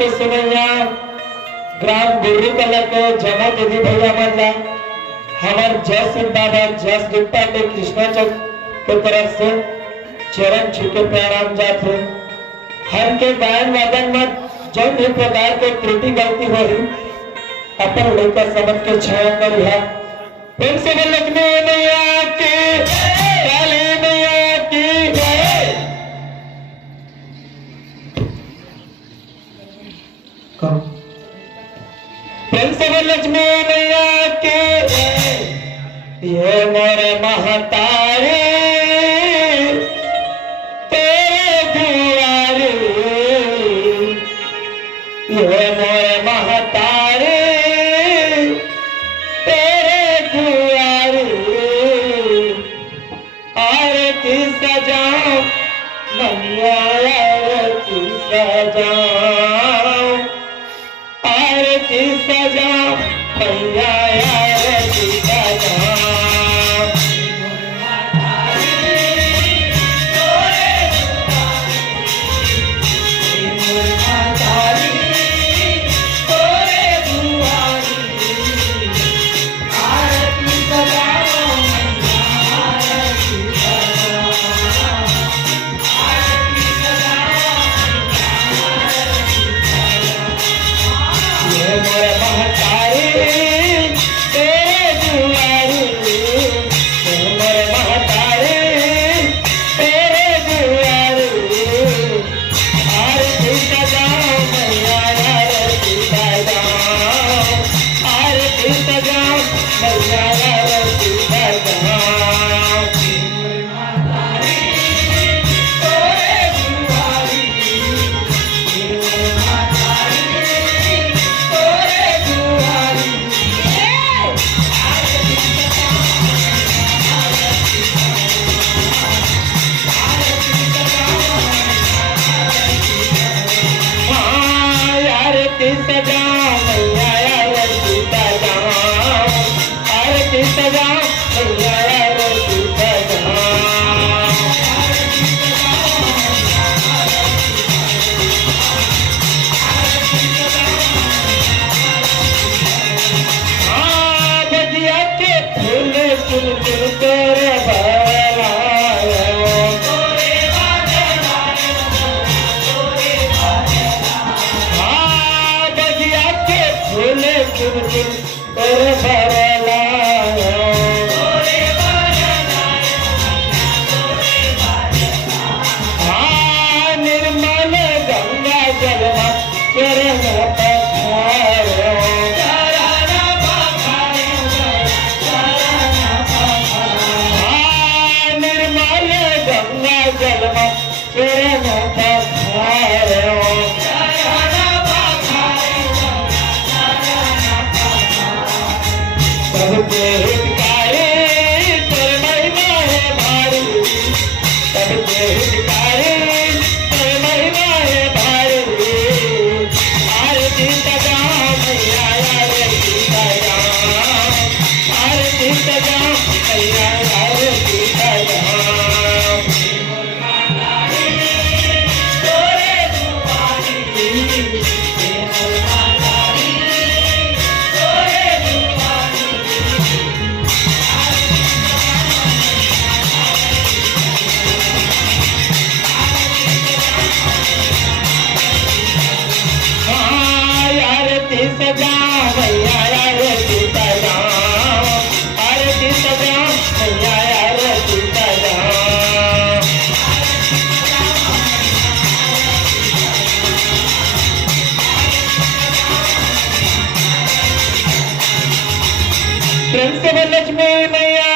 सुनैया ग्राम गुरु कला के जमा दीदी भैया मल्ला हमार जय सिंह बाबा जय गुप्ता के कृष्णा चौक के तरफ से चरण छू के प्रणाम जाते हर के गायन वादन में जो भी प्रकार के त्रुटि गलती हो अपन लड़का समझ के क्षमा कर फिर से लक्ष्मी मैया की काली मैया की जय। फिर से लक्ष्मी मैया की ये मोरे महतारी तेरे दुआरे ये मोरे महतारी तेरे दुआरे आरती सजाओ मैया आरती सजाओ आरती सजाओ मैया आरती सजाओ। लक्ष्मी मैया